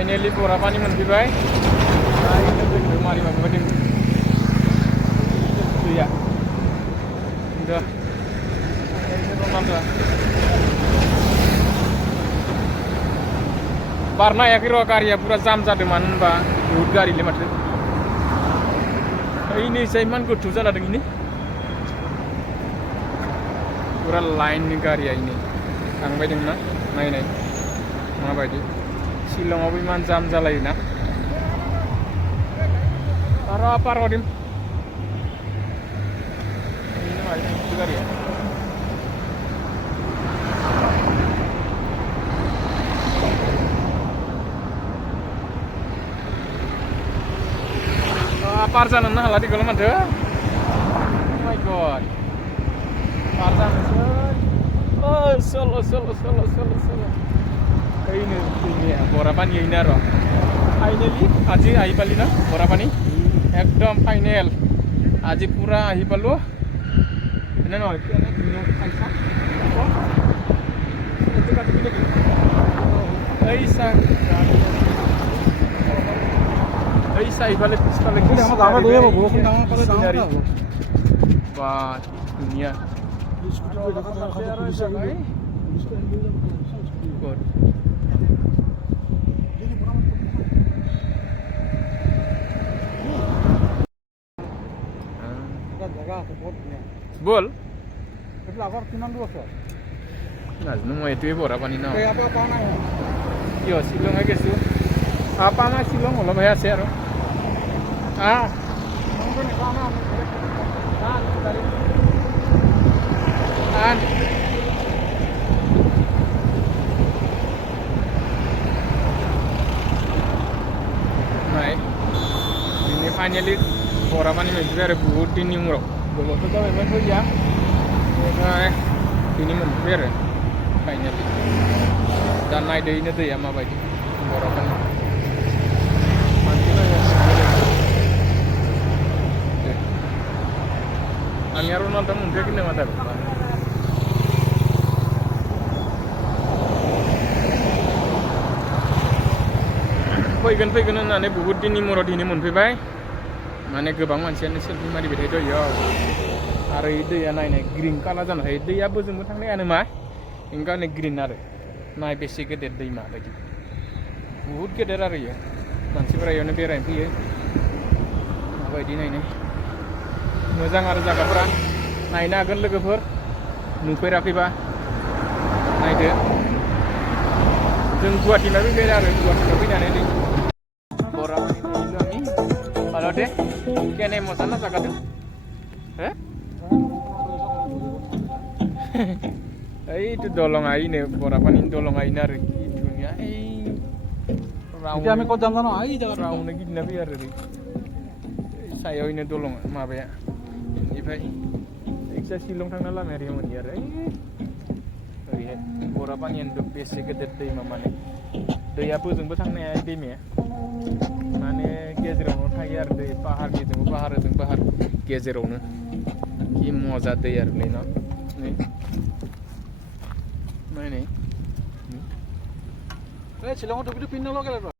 finally बरापानि मोनफैबाय मारि माबादों दैया रनाल्द' बारनो हायाखै र' गारिया पुरा जाम जादों मानो होनबा बहुत गारिलै माथो ओइनै जाय इमान गोथौ जाना दं इनो पुरा लाइननि गारिया इनो थांबाय दंना नायनाय माबायदि शिलंआवबो इमान जाम जालायोना आरो पारवादिम ini mah ini juga dia Parjan na hala di kalau mana oh my god Parjan oh solo ini ya Borapani ini aro finally aji ahi pali na Borapani ekdom final aji pura ahi palu ini no itu ana dunia kaisa itu kata gini kaisa ahi pale pistol 근데 아마 나가 너야 뭐 그냥 빨리 나가 wah dunia 스쿠터에 가서 polisi lagi good bol itu lapor kiman dua so nah nunggu itu Borapani na kayak apa nang yo Silong aja sih apa mah Silong kalau bayar share mungkin sana dari nah ini finally Borapani menjual बहुत दिन नुमरो गोबाव तो जाबायमोन फैया ओमफ्राय दिनै मोनफैबाय आरो फाइनालि दा नायदो इनो दैया माबायदि Borapani मानसिफोरा आंनिया रनाल्द' मोनफैयाखै नामा दा फैगोन होननानै बहुत दिननि उनाव दिनै मोनफैबाय माने गोबां मानसियानो सेल्फि मारिबाय थायो इयाव आरो दैया नायनाय ग्रीन कालार जाना थायो दैया बोजोंबो थांनायानो मा ओंखायनो ग्रीन आरो नाय बेसे गेदेर दैमा बायदि बहुत गेदेर आरो इयो मानसिफोरा इयावनो बेरायनो फैयो माबायदि नायनो मोजां आरो जायगाफोरा नायनो हागोन लोगोफोर नुफेराखैबा नायदो जों गुवाहाटिनिफ्राय फैबाय आरो गुवाहाटिनिफ्राय फैनानै नै Borapani naik kami kalau deh kene mau sana zakat tuh itu dolong aja nih Borapani dolong aja nari dunia itu kami kau jangan aja jangan raun lagi nabi ada nih saya ini dolong maaf ya ini pak iksa Silong tang nalam hari ini ya Borapani yang the best secret day mamane दैया बोजोंबो थांनो हाया दैमाया माने गेजेरावनो थायो आरो दै पाहारनिजोंबो पाहारजों पाहार गेजेरावनो कि मजा दै आरो नै न नै शिलंआव टुपी पिन्नो लगे